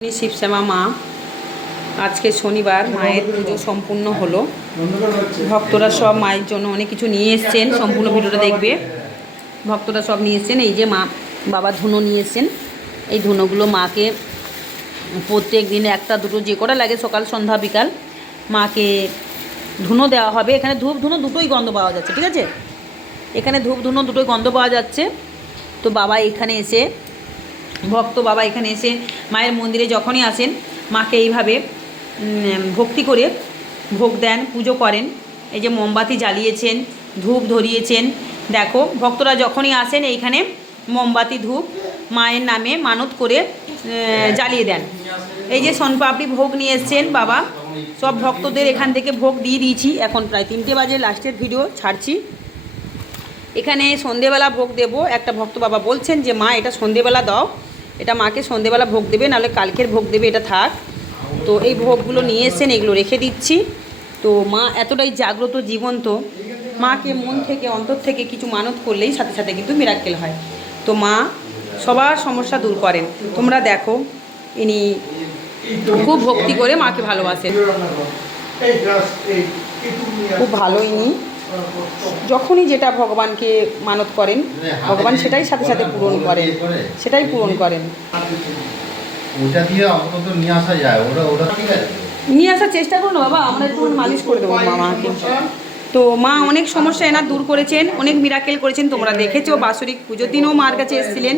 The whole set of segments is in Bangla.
শিবশ্যামা মা। আজকে শনিবার, মায়ের পুজো সম্পূর্ণ হলো। ভক্তরা সব মায়ের জন্য অনেক কিছু নিয়ে এসছেন, সম্পূর্ণ ভিডিওটা দেখবে। ভক্তরা সব নিয়ে এসছেন, এই যে মা, বাবা ধুনো নিয়ে এসছেন। এই ধুনোগুলো মাকে প্রত্যেক দিন একটা, দুটো যে কটা লাগে সকাল, সন্ধ্যা, বিকাল, মাকে ধুনো দেওয়া হবে। এখানে ধূপ ধুনো দুটোই গন্ধ পাওয়া যাচ্ছে, ঠিক আছে? এখানে ধূপ ধুনো দুটোই গন্ধ পাওয়া যাচ্ছে। তো বাবা এখানে এসে ভক্ত বাবা এখানে এসে মায়ের মন্দিরে যখনই আসেন, মাকে এইভাবে ভক্তি করে ভোগ দেন, পুজো করেন। এই যে মোমবাতি জ্বালিয়েছেন, ধূপ ধরিয়েছেন। দেখো, ভক্তরা যখনই আসেন, এইখানে মোমবাতি, ধূপ মায়ের নামে মানত করে জ্বালিয়ে দেন। এই যে সোনপাপড়ি ভোগ নিয়ে এসছেন বাবা, সব ভক্তদের এখান থেকে ভোগ দিয়ে দিয়েছি। এখন প্রায় তিনটে বাজে, লাস্টের ভিডিও ছাড়ছি। এখানে সন্ধেবেলা ভোগ দেব, একটা ভক্ত বাবা বলছেন যে, মা, এটা সন্ধেবেলা দাও। এটা মাকে সন্ধেবেলা ভোগ দেবে নাহলে কালকের ভোগ দেবে এটা থাক। তো এই ভোগগুলো নিয়ে এসেছেন এগুলো রেখে দিচ্ছি। তো মা এতটাই জাগ্রত জীবন্ত মাকে মন থেকে অন্তর থেকে কিছু মানত করলেই সাথে সাথে কিন্তু মিরাক্কেল হয়। তো মা সবার সমস্যা দূর করেন। তোমরা দেখো ইনি খুব ভক্তি করে মাকে ভালোবাসেন। খুব ভালো ইনি। যখনই যেটা ভগবানকে মানত করেন ভগবান সেটাই সাথে সাথে পূরণ করেন সেটাই পূরণ করেন। ওটা দিয়ে অন্তত নিয়ে আসা যায় ওটা ওটা ঠিক আছে। নিয়ে আসার চেষ্টা করুন বাবা আমরা একটু মালিশ করে দেবো মা মাকে তো মা অনেক সমস্যা এনার দূর করেছেন, অনেক মিরাকেল করেছেন, তোমরা দেখেছ, বাৎসরিক পুজোর দিনও মার কাছে এসেছিলেন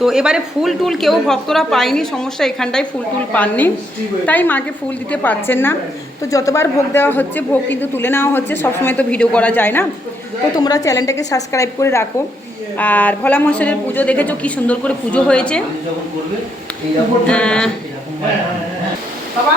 তো এবারে ফুল টুল কেউ ভক্তরা পায়নি, সমস্যা এখানটায় ফুল টুল পাননি, তাই মাকে ফুল দিতে পারছেন না তো যতবার ভোগ দেওয়া হচ্ছে, ভোগ কিন্তু তুলে নেওয়া হচ্ছে, সবসময় তো ভিডিও করা যায় না তো তোমরা চ্যানেলটাকে সাবস্ক্রাইব করে রাখো আর ভোলা মহেশ্বরের পুজো দেখেছ, কি সুন্দর করে পুজো হয়েছে হ্যাঁ। হয়। হ্যাঁ। বাবা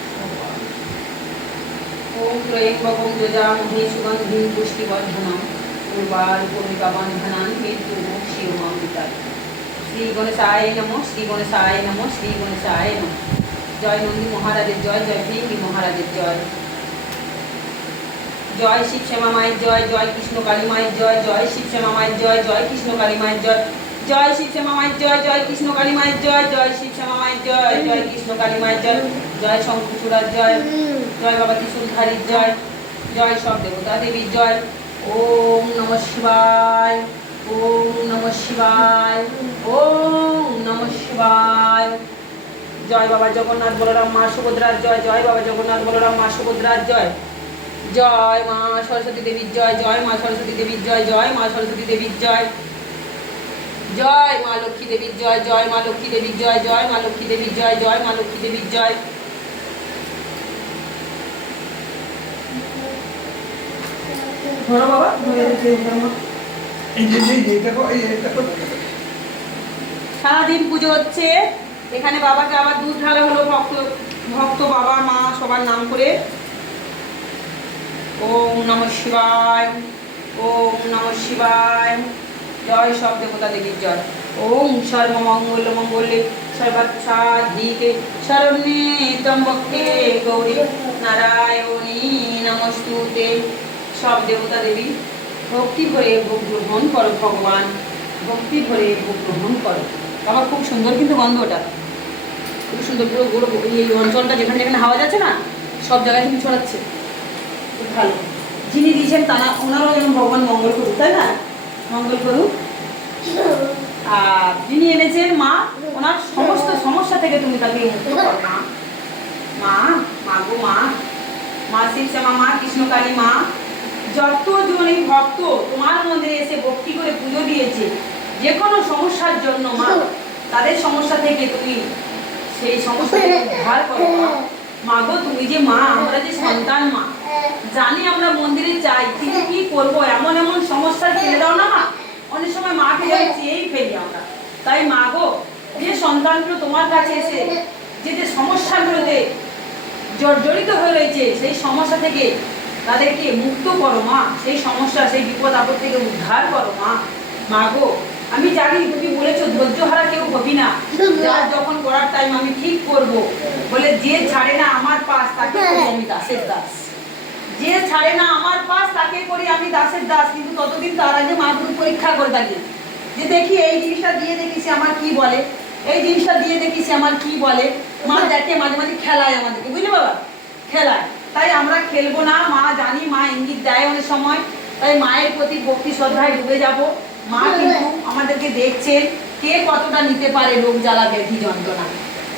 ওম ত্রয়ম্বকম যজামহে সুগন্ধিম পুষ্টিবর্ধনম উর্বারুকমিকাবন্ধনান মৃত্যু মোক্ষিয়মামৃতা শ্রী গণেশায় নম, শ্রী গণেশায় নম, শ্রী গণেশায় নম। জয় নন্দী মহারাজের জয় জয় ভীমী মহারাজের জয়। জয় শিব শ্যামা মায়ের জয় জয় কৃষ্ণ কালী মায়ের জয় জয় শিব শ্যামা মায়ের জয় জয় কৃষ্ণ কালী মায়ের জয় জয় শিব শ্যামা মায়ের জয় জয় কৃষ্ণ কালী মায়ের জয় জয় শিব শ্যামা জয় জয় কৃষ্ণ কালী জয় জয় শঙ্কুচূড়ার জয়। জয় বাবা ত্রিশূলধারীর জয় জয় সব দেবতা দেবীর জয়। ওম নম শিবায়, ওম নম শিবায়, ওম নম শিবায়। জয় বাবা জগন্নাথ বলরাম মা সুভদ্রার জয় জয় বাবা জগন্নাথ বলরাম মা সুভদ্রার জয়। জয় মা সরস্বতী দেবীর জয় জয় মা সরস্বতী দেবীর জয় জয় মা সরস্বতী দেবীর জয়। জয় মা লক্ষ্মী দেবীর জয় জয় মা লক্ষ্মী দেবীর জয় জয় মা লক্ষ্মী দেবীর জয় জয় মা লক্ষ্মী দেবীর জয়। ধরো বাবা ধরে এই যে এই দেখো এই এই দেখো। সারাদিন পুজো হচ্ছে। এখানে বাবাকে আবার দুধ ঢালা হলো ভক্ত ভক্ত বাবা মা সবার নাম করে। ওম নম শিবায় ওম নম শিবায়। জয় সব দেবতা দেবীর জয়। ওম সর্বমঙ্গল মঙ্গলে সর্বার্থাধিকে শরণ্যে ত্রম্বকে গৌরী। নারায়ণী নমস্তুতে। সব দেবতা দেবী, ভক্তি ভরে ভোগ গ্রহণ করো ভগবান, ভক্তি ভরে ভোগ গ্রহণ করো। আমার খুব সুন্দর কিন্তু গন্ধ ওটা। খুব সুন্দর পুরো গোড় এই অঞ্চলটা যেখানে যেখানে হাওয়া যাচ্ছে না, সব জায়গায় কিন্তু ছড়াচ্ছে। খুব ভালো। যিনি দিয়েছেন তারা, ওনারও যেন ভগবান মঙ্গল করুক, তাই না? মঙ্গল করুক। আর যিনি এনেছেন মা, ওনার সমস্ত সমস্যা থেকে তুমি তাকে মুক্ত করো, মা। মা মা গো, মা। মা শিবশ্যামা, মা, কৃষ্ণকালী মা। যতজন এই ভক্ত তোমার মন্দিরে এসে ভক্তি করে পুজো দিয়েছে যে কোনো সমস্যার জন্য মা তাদের সমস্যা থেকে তুমি সেই সমস্যা উদ্ধার করো মা। মা গো তুমি যে মা আমরা যে সন্তান মা জানি আমরা মন্দিরে যাই কিন্তু কি করব? এমন এমন সমস্যা ফেলে দাও না মা। অনেক সময় মাকে চেয়েই ফেলি আমরা। তাই মা গো যে সন্তানগুলো তোমার কাছে এসে যে যে সমস্যাগুলোতে জর্জরিত হয়ে রয়েছে সেই সমস্যা থেকে তাদেরকে মুক্ত করো মা। সেই সমস্যা সেই বিপদ আপদ থেকে উদ্ধার করো মা। মা গো আমি জানি তুমি বলেছ ধৈর্য হারা কেউ হবি না। যার যখন করার টাইম আমি ঠিক করব। বলে যে ছাড়ে না আমার পাশ তাকে আমি দাসের দাস। যে ছাড়ে না আমার পাশ তাকে করি আমি দাসের দাস। কিন্তু ততদিন তার আগে মা গুরু পরীক্ষা করে থাকি। যে দেখি এই জিনিসটা দিয়ে দেখি সে আমার কি বলে। এই জিনিসটা দিয়ে দেখি সে আমার কি বলে। মা দেখে মাঝে মাঝে খেলায় আমাদেরকে বুঝলি বাবা? খেলায়। তাই আমরা খেলব না। মা জানি, মা ইঙ্গিত দেয় অনেক সময়। তাই মায়ের প্রতি ভক্তি শ্রদ্ধায় ডুবে যাব। মা কিন্তু আমাদেরকে দেখছেন কে কতটা নিতে পারে রোগ জ্বালা, ব্যাধি, যন্ত্রণা।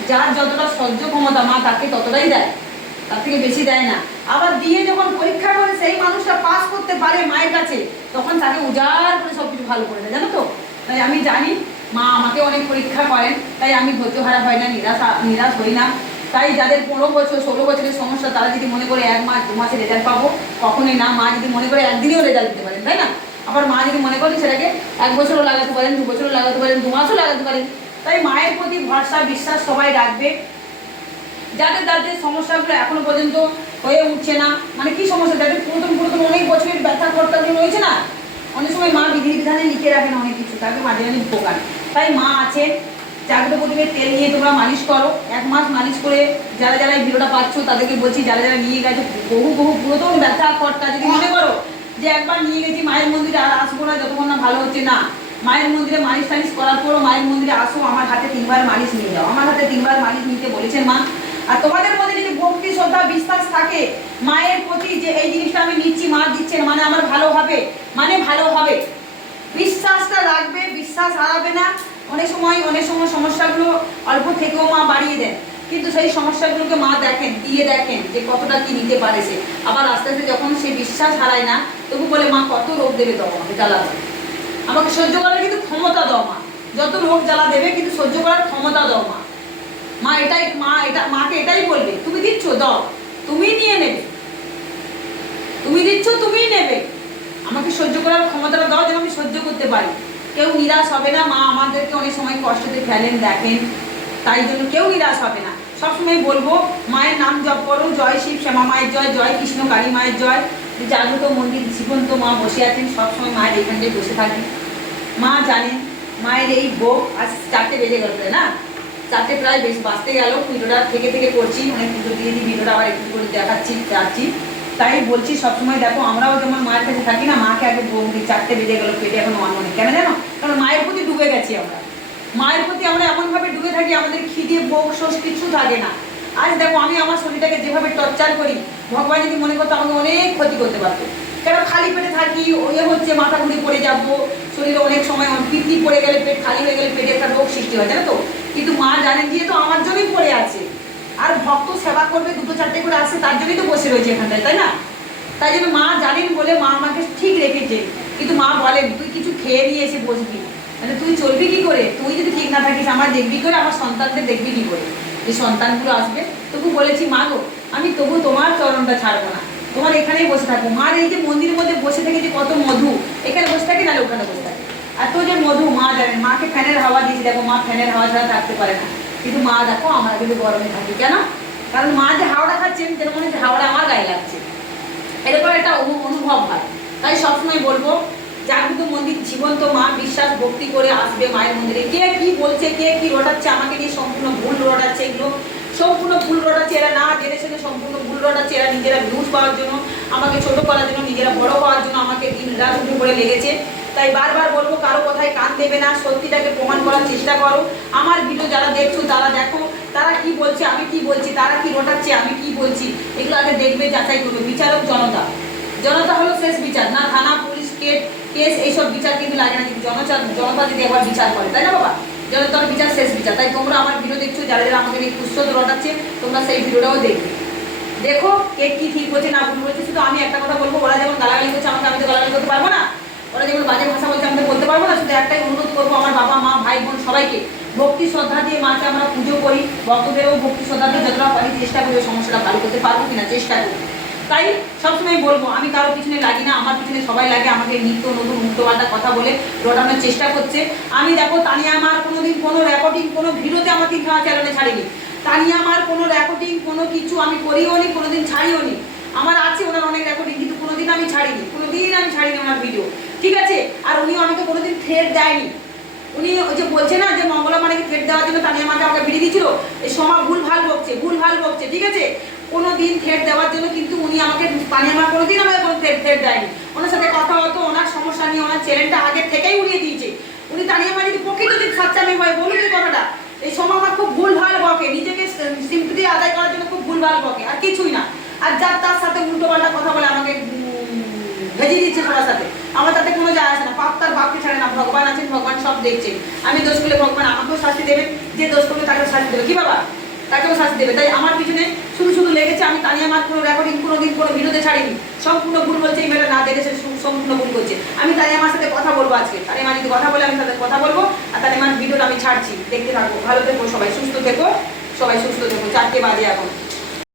যার যতটা সহ্য ক্ষমতা মা তাকে ততটাই দেয়। তার থেকে বেশি দেয় না। আবার দিয়ে যখন পরীক্ষা করে সেই মানুষটা পাস করতে পারে মায়ের কাছে, তখন তাকে উজাড় করে সব কিছু ভালো করে দেয়। জানো তো? তাই আমি জানি মা আমাকে অনেক পরীক্ষা করেন। তাই আমি ধৈর্য হারা হয় না, নিরাশ নিরাশ হই না। তাই যাদের পনেরো বছর, ষোলো বছরের সমস্যা, তারা যদি মনে করে এক মাস, দু মাসে রেজাল্ট পাবো, কখনোই না, মা যদি মনে করে একদিনেও রেজাল্ট দিতে পারেন, তাই না? আবার মা যদি মনে করেন সেটাকে এক বছরও লাগাতে পারেন, দু বছরও লাগাতে পারেন, দু মাসও লাগাতে পারেন, তাই মায়ের প্রতি ভরসা, বিশ্বাস সবাই রাখবে। যাদের যাদের সমস্যাগুলো এখনও পর্যন্ত হয়ে উঠছে না মানে কি সমস্যা? যাদের পুরাতন পুরাতন অনেক বছরের ব্যথা, কর্তাগুলো রয়েছে না? অনেক সময় মা বিধি বিধানে লিখে রাখেন অনেক কিছু, তাকে মাঝে মাঝে উপকার তাই মা আছেন জাগ্রত প্রতিমের তেল নিয়ে তোমরা মালিশ করো। এক মাস মালিশ করে যারা যারা এই ভিডিওটা পাচ্ছ, তাদেরকে বলছি, যারা যারা নিয়ে গেছে, বহু বহু পুরাতন ব্যথা কর্তা, যদি মনে করো যে একবার নিয়ে গেছি, মায়ের মন্দিরে আর আসব না, যতক্ষণ না ভালো হচ্ছে, না। মায়ের মন্দিরে মালিশ টালিশ করার পরও মায়ের মন্দিরে আসো, আমার হাতে তিনবার মালিশ নিয়ে যাও। আমার হাতে তিনবার মালিশ নিতে বলেছেন মা। আর তোমাদের মধ্যে যদি ভক্তি, শ্রদ্ধা, বিশ্বাস থাকে, মায়ের প্রতি যে এই জিনিসটা আমি নিচ্ছি, মা দিচ্ছেন মানে আমার ভালো হবে মানে ভালো হবে। বিশ্বাস হারাবে না। অনেক সময় অনেক সময় সমস্যাগুলো অল্প থেকেও মা বাড়িয়ে দেন। কিন্তু সেই সমস্যাগুলোকে মা দেখেন, দিয়ে দেখেন যে কতটা কি নিতে পারে সে। আবার আস্তে আস্তে যখন সে বিশ্বাস হারায় না, তবু বলে, মা, কত রোগ দেবে দাও আমাকে জ্বালা দেবে আমাকে সহ্য করার কিন্তু ক্ষমতা দাও মা। যত রোগ জ্বালা দেবে, কিন্তু সহ্য করার ক্ষমতা দাও মা। মা এটাই, মা এটা, মাকে এটাই বলবে, তুমি দিচ্ছ, দাও। তুমি নিয়ে নেবে। তুমি দিচ্ছ, তুমিই নেবে। আমাকে সহ্য করার ক্ষমতাটা দাও যেন আমি সহ্য করতে পারি। কেউ নিরাশ হবে না, মা আমাদেরকে অনেক সময় কষ্টতে ফেলেন দেখেন। তাই জন্য কেউ নিরাশ হবে না। সবসময় বলব, মায়ের নাম জপ করো, জয় শিব শ্যামা মায়ের জয় জয় কৃষ্ণ কালী মায়ের জয়। জাগ্রত মন্দির, জীবন্ত মা বসে আছেন, সবসময় মায়ের এখানটায় বসে থাকেন। মা জানেন, মায়ের এই বউ আজ চারটে বেজে গেল না? চারটে প্রায় বেশ বাঁচতে গেল। ভিডিওটা থেকে থেকে করছি, অনেক পুজো দিয়ে দিই ভিডিওটা আবার একটু করে দেখাচ্ছি, যাচ্ছি। তাই বলছি সবসময় দেখো, আমরাও যেমন মায়ের কাছে থাকি না, মাকে আগে বৌদি চারটে বেজে গেল, পেটে এখন অন্য নেই কেন জানো? কারণ মায়ের প্রতি ডুবে গেছি আমরা। মায়ের প্রতি আমরা এমনভাবে ডুবে থাকি, আমাদের খিদে, ভোগ, শোষ কিছু থাকে না। আজ দেখো, আমি আমার শরীরটাকে যেভাবে টর্চার করি, ভগবান যদি মনে করতো আমাকে অনেক ক্ষতি করতে পারতো। কেন খালি পেটে থাকি, ওই হচ্ছে মাথা ঘুরে পড়ে যাব, শরীরে অনেক সময় পিত্তি পড়ে গেলে, পেট খালি হয়ে গেলে পেটে একটা রোগ সৃষ্টি হয়, জানো তো? কিন্তু মা জানেন গিয়ে তো আমার জন্যই পড়ে আছে। আর ভক্ত সেবা করবে, দুটো চারটে করে আসছে তার জন্যই তো বসে রয়েছে এখানটায়, তাই না? তাই জন্য মা জানেন বলে মা আমাকে ঠিক রেখেছে। কিন্তু মা বলেন, তুই কিছু খেয়ে নিয়ে এসে বসবি। মানে তুই চলবি কি করে? তুই যদি ঠিক না থাকিস, আমার দেখবি করে? আমার সন্তানদের দেখবি কি করে? যে সন্তানগুলো আসবে, তবু বলেছি, মা গো, আমি তবু তোমার চরণটা ছাড়বো না। তোমার এখানেই বসে থাকব। মার এই যে মন্দিরের মধ্যে বসে থেকে যে কত মধু, এখানে বসে থাকি নাহলে ওখানে বসে থাকি? এত যে মধু, মা জানেন, মাকে ফ্যানের হাওয়া দিয়েছি। দেখো, মা ফ্যানের হাওয়া ছাড়া থাকতে পারে না। কিন্তু মা দেখো আমরা কিন্তু গরমে থাকি, কেন? কারণ মা যে হাওড়া খাচ্ছেন যেন মনে হচ্ছে হাওড়া আমার গায়ে লাগছে। এরপর একটা অনু- অনুভব হয়। তাই সবসময় বলব জাগৃত মন্দির, জীবন্ত মা, বিশ্বাস, ভক্তি করে আসবে মায়ের মন্দিরে। কে কি বলছে, কে কি রটাচ্ছে, আমাকে নিয়ে সম্পূর্ণ ভুল রটাচ্ছে এগুলো। সম্পূর্ণ ভুল রটাচ্ছে, এরা না জেনে সম্পূর্ণ ভুল রটাচ্ছে, এরা নিজেরা ভিউজ পাওয়ার জন্য। আমাকে ছোট করার জন্য, নিজেরা বড় হওয়ার জন্য আমাকে দিন রাত উঠে করে লেগেছে। তাই বারবার বলব, কারও কথায় কান দেবে না, সত্যিটাকে প্রমাণ করার চেষ্টা করো। আমার ভিডিও যারা দেখছ, তারা দেখো, তারা কি বলছে, আমি কি বলছি, তারা কি রটাচ্ছে, আমি কি বলছি, এগুলো আগে দেখবে, যাচাই করবে। বিচারক জনতা। জনতা হলো শেষ বিচার, না থানা, পুলিশ কেট কেস এইসব বিচার কিন্তু লাগে না, কিন্তু জনতা জনতা যদি একবার বিচার করে, তাই না বাবা? জনতার বিচার শেষ বিচার। তাই তোমরা আমার ভিডিও দেখছ, যারা যারা আমাকে নিয়ে কুষ্ঠ রটাচ্ছে, তোমরা সেই ভিডিওটাও দেখবে। দেখো কে কি ঠিক বলছে, না ভুল বলছে, শুধু আমি একটা কথা বলব, ওরা যেমন গালাগালি করছে, আমাকে আমি তো গালাগালি করতে পারব না। ওরা যেমন বাজে ভাষা বলছে, আমি বলতে পারব না, শুধু একটাই অনুরোধ করব আমার বাবা, মা, ভাই, বোন সবাইকে, ভক্তি, শ্রদ্ধা দিয়ে মাকে আমরা পুজো করি, ভক্তদেরও ভক্তি, শ্রদ্ধা দিয়ে যতটা পারি চেষ্টা করি ওই সমস্যাটা ভালো করতে পারব কিনা চেষ্টা করি তাই সবসময় বলব, আমি কারও পিছনে লাগি না, আমার পিছনে সবাই লাগে, আমাকে নিত্য নতুন মুক্ত পাল্টা কথা বলে রটানোর চেষ্টা করছে। আমি দেখো তানিয়া আমার কোনোদিন কোনো রেকর্ডিং কোনো ভিডিওতে আমার তিন খাওয়া চ্যানেলে ছাড়িনি। তানিয়া আমার কোনো রেকর্ডিং কোনো কিছু আমি করিও নি, কোনোদিন ছাড়িও নি। আমার আছে ওনার অনেক রেকর্ডিং কিন্তু কোনোদিন আমি ছাড়িনি। কোনোদিন আমি ছাড়িনি ওনার ভিডিও ঠিক আছে? আর উনিও আমাকে কোনোদিন থ্রেট দেয়নি। উনি ওই যে বলছে না যে মঙ্গলা মানে থ্রেট দেওয়ার জন্য তানিয়া মাকে আমাকে বিড়ি দিয়েছিল? এই সময় ভুল ভালো বকছে, ভুল ভালো বকছে, ঠিক আছে? কোনো দিন থ্রেট দেওয়ার জন্য কিন্তু উনি আমাকে তানিয়া মা কোনোদিন আমাকে কোনো থ্রেট থ্রেট দেয়নি। ওনার সাথে কথা হতো, ওনার সমস্যা নিয়ে ওনার চ্যানেলটা আগে থেকেই উড়িয়ে দিয়েছে। উনি তানিয়া মা যদি প্রকৃত যদি সাচ্চামি হয়, বলুন এই কথাটা। এই সময় আমার খুব ভুল ভালো বকে, নিজেকে সিম্পতি আদায় করার জন্য খুব ভুল ভালো বকে, আর কিছুই না। আর যার তার সাথে উল্টো পাল্টা কথা বলে আমাকে ভেজিয়ে দিচ্ছে সবার সাথে। আমার তাতে কোনো যায় আসে না। পাপ তার বাপকে ছাড়ে না। ভগবান আছেন, ভগবান সব দেখছেন। আমি দোষ করলে ভগবান আমাকেও শাস্তি দেবেন। যে দোষ করবে তাকে শাস্তি দেবে কি বাবা তাকেও শাস্তি দেবে। তাই আমার পিছনে শুধু শুধু লেগেছে, আমি তানিয়া মার কোনো রেকর্ডিং কোনো দিন কোনো ভিডিওতে ছাড়িনি। সম্পূর্ণ ভুল বলছে, এই মেয়েটা না দেখেছে সম্পূর্ণ ভুল করছে। আমি তানিয়া মার সাথে কথা বলব আজকে। তানিয়া মা যদি কথা বলে, আমি তাদের কথা বলব। আর তানিয়া মার ভিডিওটা আমি ছাড়ছি। দেখতে থাকব ভালো থেকো সবাই, সুস্থ থেকো। সবাই সুস্থ থেকো। চারটে বাজে এখন।